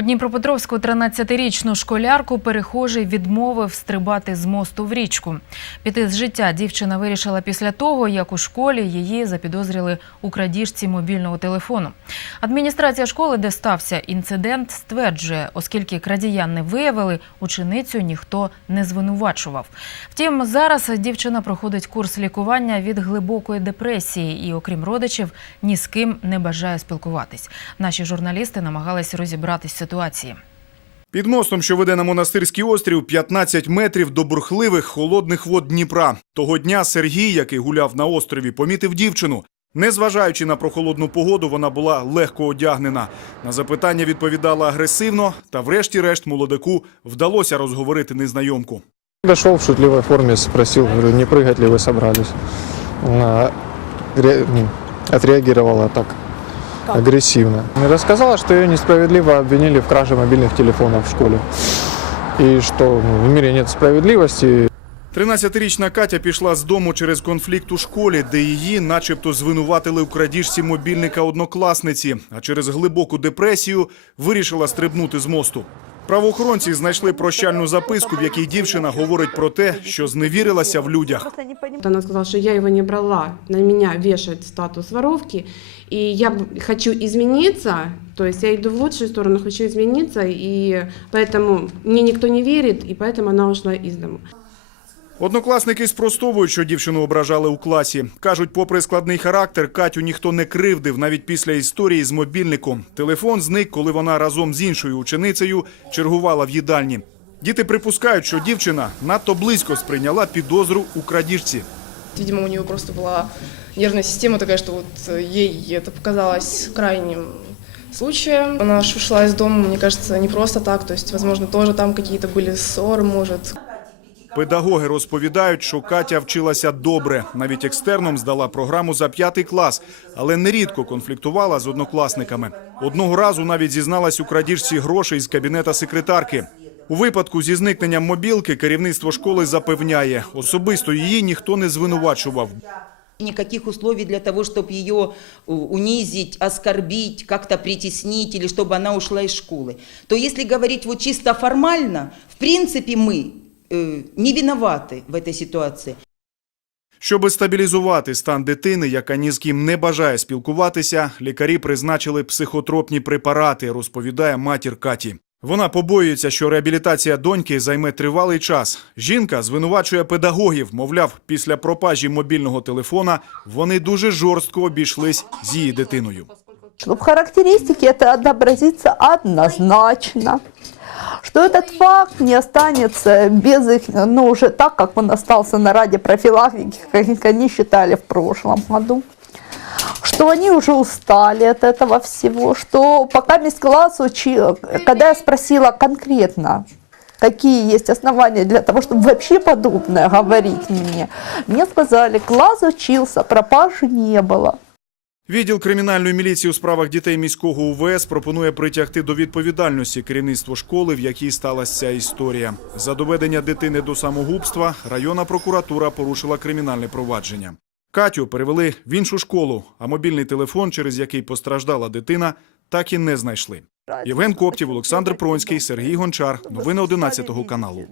У Дніпропетровську 13-річну школярку перехожий відмовив стрибати з мосту в річку. Піти з життя дівчина вирішила після того, як у школі її запідозрили у крадіжці мобільного телефону. Адміністрація школи, де стався інцидент, стверджує, оскільки крадіян не виявили, ученицю ніхто не звинувачував. Втім, зараз дівчина проходить курс лікування від глибокої депресії і, окрім родичів, ні з ким не бажає спілкуватись. Наші журналісти намагались розібратись в ситуації. Під мостом, що веде на монастирський острів, 15 метрів до бурхливих холодних вод Дніпра. Того дня Сергій, який гуляв на острові, помітив дівчину. Незважаючи на прохолодну погоду, вона була легко одягнена. На запитання відповідала агресивно, та врешті-решт молодику вдалося розговорити незнайомку. Подошел в шутливой форме, спросил, говорю, не прыгать ли вы собрались. Она ре- м, отреагировала так агрессивно. И рассказала, что ее несправедливо обвинили в краже мобильных телефонов в школе. И что ну, в мире нет справедливости, 13-річна Катя пішла з дому через конфлікт у школі, де її, начебто, звинуватили в крадіжці мобільника однокласниці, а через глибоку депресію вирішила стрибнути з мосту. Правоохоронці знайшли прощальну записку, в якій дівчина говорить про те, що зневірилася в людях. Вона сказала, що я його не брала, на мене вішають статус воровки, і я б- хочу змінитися, тобто я йду в іншу сторону, хочу змінитися, і поэтому мені ніхто не вірить, і тому вона йшла із дома. Однокласники спростовують, що дівчину ображали у класі. Кажуть, попри складний характер, Катю ніхто не кривдив навіть після історії з мобільником. Телефон зник, коли вона разом з іншою ученицею чергувала в їдальні. Діти припускають, що дівчина надто близько сприйняла підозру у крадіжці. Видимо, у нее просто была нервная система такая, что вот э, ей это показалось крайним случаем. Она ж ушла из дома, мне кажется, не просто так, то есть, возможно, тоже там какие-то были ссоры, может, Педагоги розповідають, що Катя вчилася добре. Навіть екстерном здала програму за п'ятий клас, але нерідко конфліктувала з однокласниками. Одного разу навіть зізналась у крадіжці грошей з кабінета секретарки. У випадку зі зникненням мобілки керівництво школи запевняє, особисто її ніхто не звинувачував. Никаких условий для того, чтобы ее э, унизить, оскорбить, как-то притеснить или чтобы она ушла из школы. То если говорить вот чисто формально, в принципе мы э, не виноваты в этой ситуации. Щоби стабілізувати стан дитини, яка ні з ким не бажає спілкуватися, лікарі призначили психотропні препарати, розповідає матір Каті. Вона побоюється, що реабілітація доньки займе тривалий час. Жінка звинувачує педагогів, мовляв, після пропажі мобільного телефона вони дуже жорстко обійшлись з її дитиною. что в характеристике это отобразится однозначно, Что этот факт не останется без их, ну, уже так, как он остался на ради профилактики, как они считали в прошлом году. Что они уже устали от этого всего, что пока весь класс учил, когда я спросила конкретно, какие есть основания для того, чтобы вообще подобное говорить мне, мне сказали, класс учился, пропажи не было. Відділ кримінальної міліції у справах дітей міського УВС пропонує притягти до відповідальності керівництво школи, в якій сталася ця історія. За доведення дитини до самогубства районна прокуратура порушила кримінальне провадження. Катю перевели в іншу школу, а мобільний телефон, через який постраждала дитина, так і не знайшли. Євген Коптів, Олександр Пронський, Сергій Гончар. Новини 11 каналу.